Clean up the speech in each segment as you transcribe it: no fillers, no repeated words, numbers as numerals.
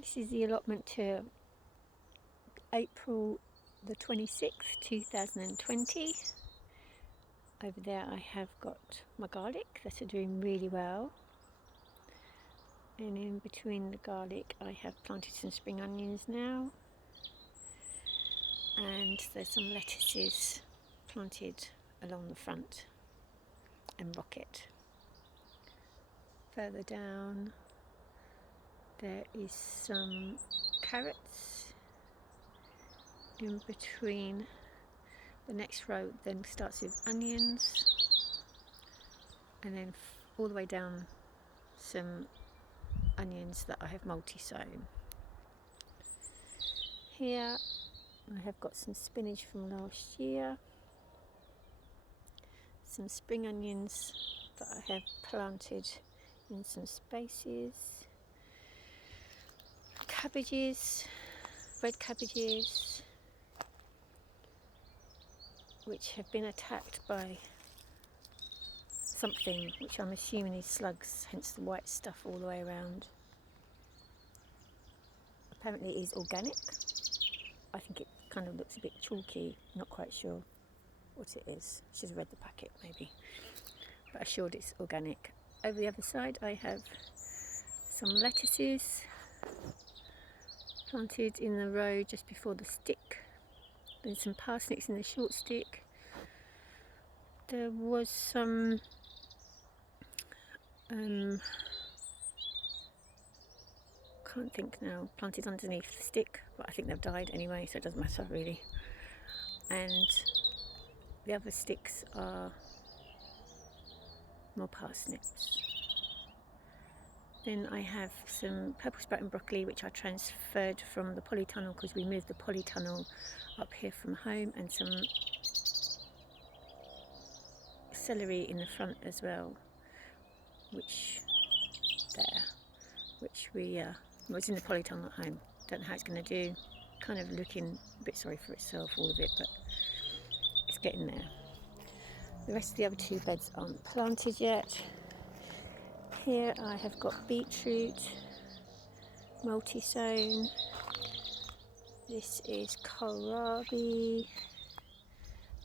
This is the allotment to April the 26th, 2020. Over there I have got my garlic that are doing really well. And in between the garlic I have planted some spring onions now. And there's some lettuces planted along the front and rocket. Further down there is some carrots. In between the next row then starts with onions, and then all the way down some onions that I have multi-sown. Here I have got some spinach from last year, some spring onions that I have planted in some spaces, cabbages, red cabbages, which have been attacked by something which I'm assuming is slugs, hence the white stuff all the way around. Apparently it is organic. I think it kind of looks a bit chalky, not quite sure what it is. Should have read the packet maybe, but assured it's organic. Over the other side I have some lettuces planted in the row just before the stick. Then some parsnips in the short stick. There was some can't think now, planted underneath the stick, but I think they've died anyway, so it doesn't matter really. And the other sticks are more parsnips. Then I have some purple sprouting broccoli which I transferred from the Polytunnel because we moved the Polytunnel up here from home, and some celery in the front as well, which we was in the Polytunnel at home. Don't know how it's going to do, kind of looking a bit sorry for itself, all of it, but it's getting there. The rest of the other two beds aren't planted yet. Here I have got beetroot, multi-sown. This is kohlrabi.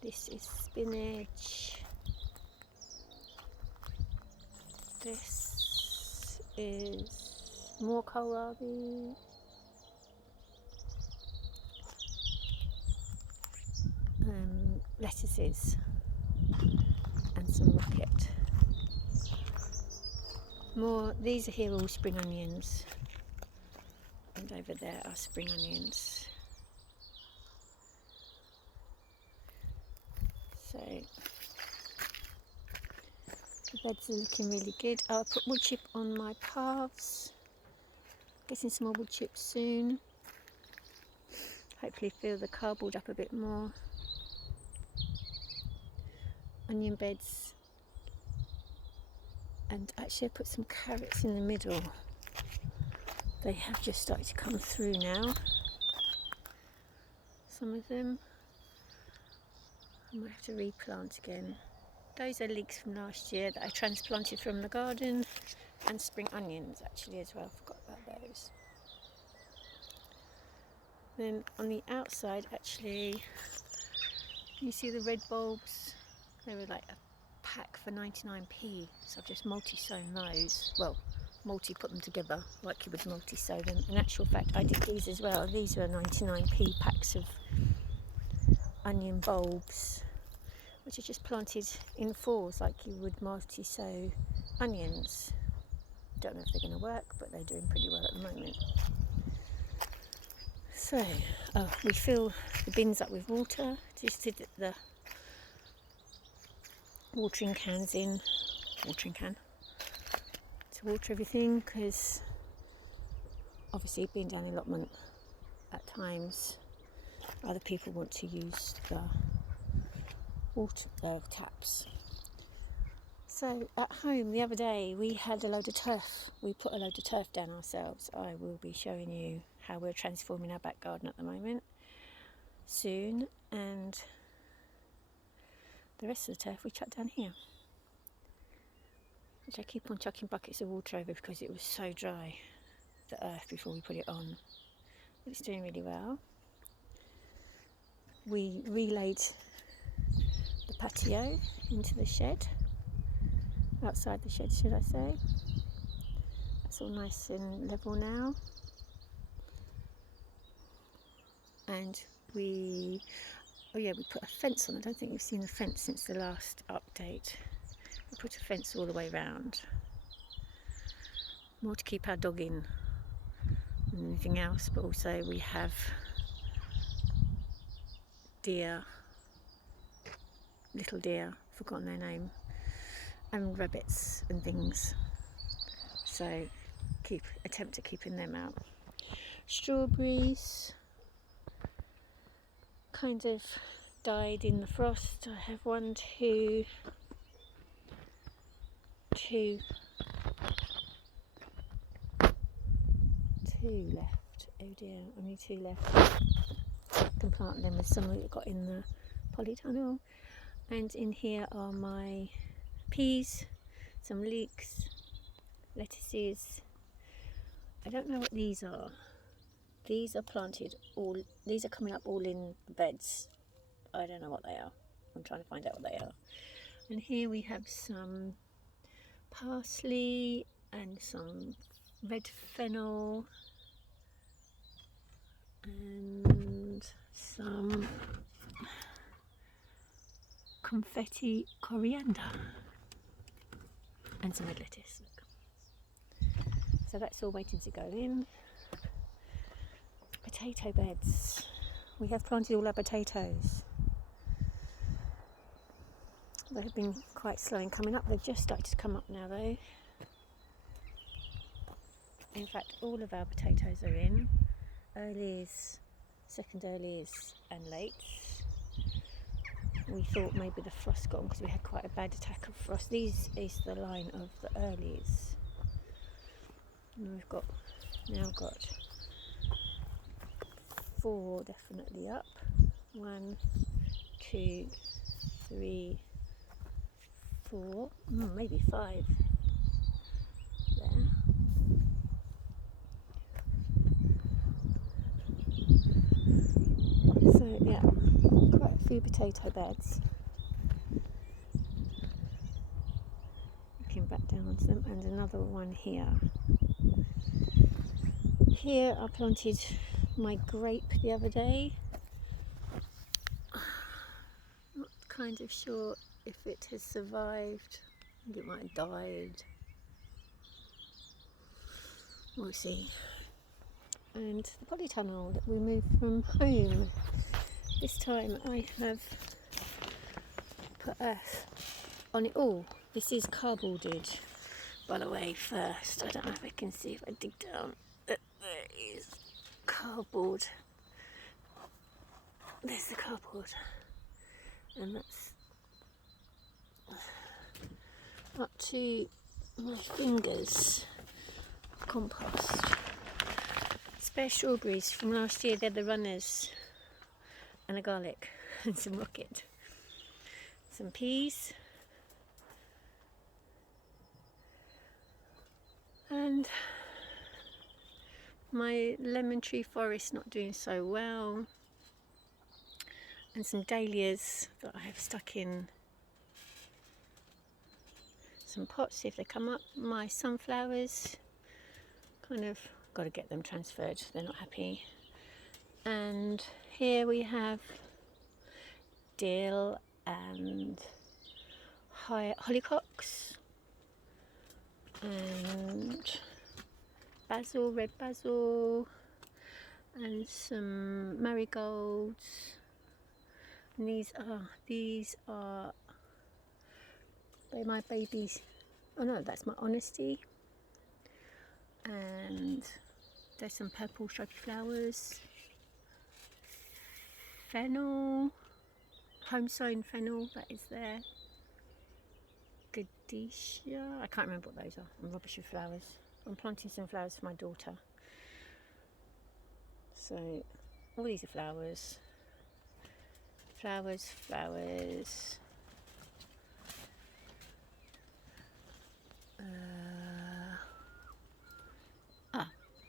This is spinach. This is more kohlrabi. Lettuces and some rocket. More, these are here all spring onions, and over there are spring onions. So the beds are looking really good. I'll put wood chip on my paths. Getting some more wood chips soon. Hopefully fill the cardboard up a bit more. Onion beds, and actually I put some carrots in the middle. They have just started to come through now, some of them. I might have to replant again. Those are leeks from last year that I transplanted from the garden, and spring onions actually as well, forgot about those. Then on the outside actually, you see the red bulbs? They were like a pack for 99p, so I've just multi-sown those. Well, put them together like you would multi-sow them. In actual fact I did these as well. These were 99p packs of onion bulbs, which are just planted in fours like you would multi-sow onions. Don't know if they're going to work, but they're doing pretty well at the moment. So, we fill the bins up with water. Just did the watering can to water everything, because obviously being down the allotment at times other people want to use the water taps. So at home the other day we had a load of turf. We put a load of turf down ourselves. I will be showing you how we're transforming our back garden at the moment soon, and the rest of the turf we chucked down here, which I keep on chucking buckets of water over because it was so dry. the earth before we put it on. It's doing really well. We relayed the patio into the shed, outside the shed should I say. That's all nice and level now. And we put a fence on. I don't think you've seen the fence since the last update. We put a fence all the way round. More to keep our dog in than anything else, but also we have deer, little deer, forgotten their name, and rabbits and things. So attempt at keeping them out. Strawberries kind of died in the frost. I have two left. Oh dear, only two left. I can plant them with some that got in the polytunnel. And in here are my peas, some leeks, lettuces. I don't know what these are. These are planted these are coming up all in beds. I don't know what they are. I'm trying to find out what they are. And here we have some parsley and some red fennel and some confetti coriander and some red lettuce. Look. So that's all waiting to go in. Potato beds. We have planted all our potatoes. They have been quite slow in coming up. They've just started to come up now though. In fact, all of our potatoes are in. Earlies, second earlies and lates. We thought maybe the frost got on because we had quite a bad attack of frost. These is the line of the earlies. And we've now got 4 definitely up. 1, 2, 3, 4, maybe 5 there. So yeah, quite a few potato beds. Looking back down onto them, and another one here. Here I planted my grape the other day. Not kind of sure if it has survived. I think it might have died. We'll see. And the polytunnel that we moved from home. This time I have put earth on it all. This is cardboarded, by the way, first. I don't know if I can see if I dig down. There is cardboard. There's the cardboard. And that's up to my fingers. Compost. Spare strawberries from last year, they're the runners. And a garlic and some rocket. Some peas. And my lemon tree forest not doing so well. And some dahlias that I have stuck in some pots, see if they come up. My sunflowers, kind of got to get them transferred, they're not happy. And here we have dill and hollyhocks and basil, red basil, and some marigolds. And these are my babies. Oh no, that's my honesty. And there's some purple stripy flowers. Fennel, home sown fennel, that is there. Godetia, I can't remember what those are. I'm rubbish with flowers. I'm planting some flowers for my daughter. So all these are flowers. Flowers.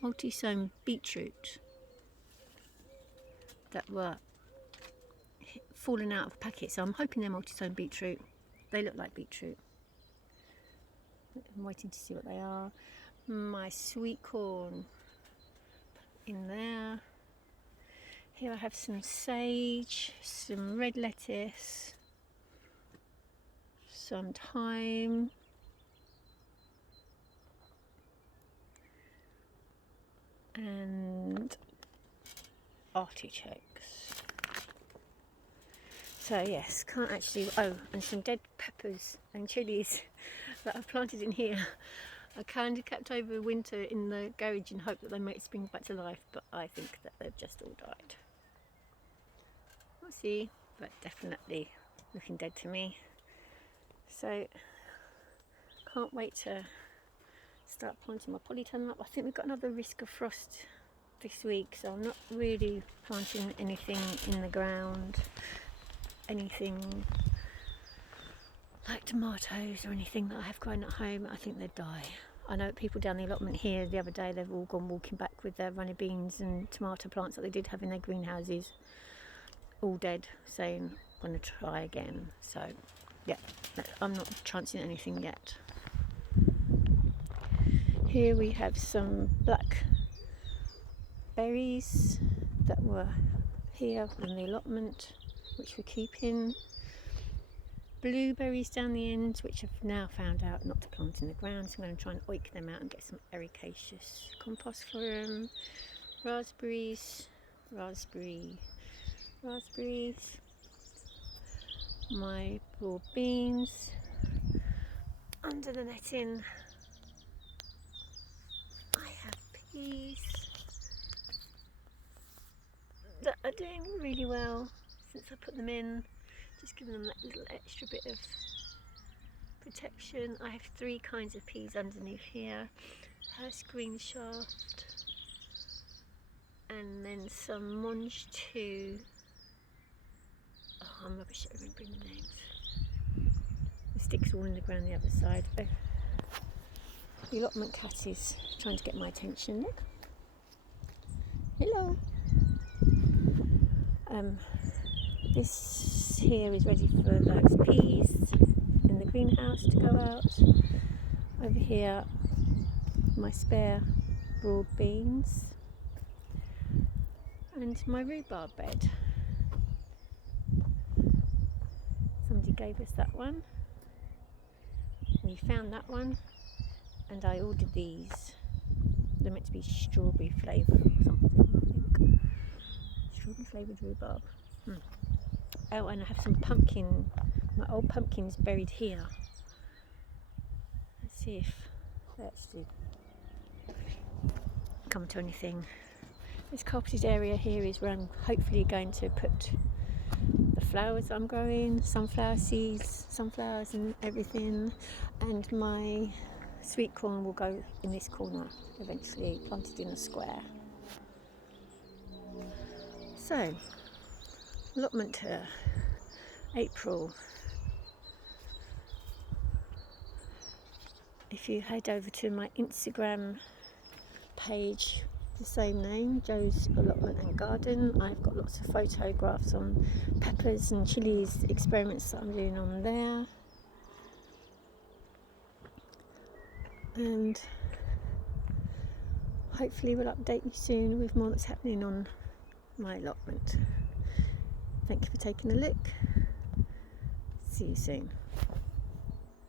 multi-sown beetroot that were falling out of a packet, so I'm hoping they're multi-sown beetroot. They look like beetroot. I'm waiting to see what they are. My sweet corn in there. Here I have some sage, some red lettuce, some thyme, and artichokes. So yes, can't actually, oh, and some dead peppers and chilies that I've planted in here. I kind of kept over winter in the garage and hope that they might spring back to life, but I think that they've just all died. We'll see, but definitely looking dead to me. So can't wait to start planting my polytunnel up. I think we've got another risk of frost this week, so I'm not really planting anything in the ground, anything like tomatoes or anything that I have grown at home. I think they'd die. I know people down the allotment here the other day, they've all gone walking back with their runner beans and tomato plants that they did have in their greenhouses, all dead, saying I'm going to try again. So yeah, I'm not chancing anything yet. Here we have some black berries that were here in the allotment, which we're keeping. Blueberries down the end, which I've now found out not to plant in the ground, so I'm going to try and oik them out and get some ericaceous compost for them. Raspberries, my broad beans under the netting. I have peas that are doing really well since I put them in, just giving them that little extra bit of protection. I have 3 kinds of peas underneath here. Hearst green shaft, and then some munch too. Oh, I'm rubbish at remembering the names. The sticks all in the ground the other side. Oh. The allotment cat is trying to get my attention. Look. Hello. This here is ready for those peas in the greenhouse to go out. Over here, my spare broad beans and my rhubarb bed. Somebody gave us that one. We found that one, and I ordered these. They're meant to be strawberry flavoured or something, I think. Strawberry flavoured rhubarb. Oh, and I have some pumpkin, my old pumpkins buried here. Let's see if they actually come to anything. This carpeted area here is where I'm hopefully going to put the flowers I'm growing, sunflower seeds, sunflowers and everything, and my sweet corn will go in this corner eventually, planted in a square. So, allotment to April. If you head over to my Instagram page, the same name, Jo's Allotment and Garden, I've got lots of photographs on peppers and chilies, experiments that I'm doing on there. And hopefully we'll update you soon with more that's happening on my allotment. Thank you for taking a look. See you soon.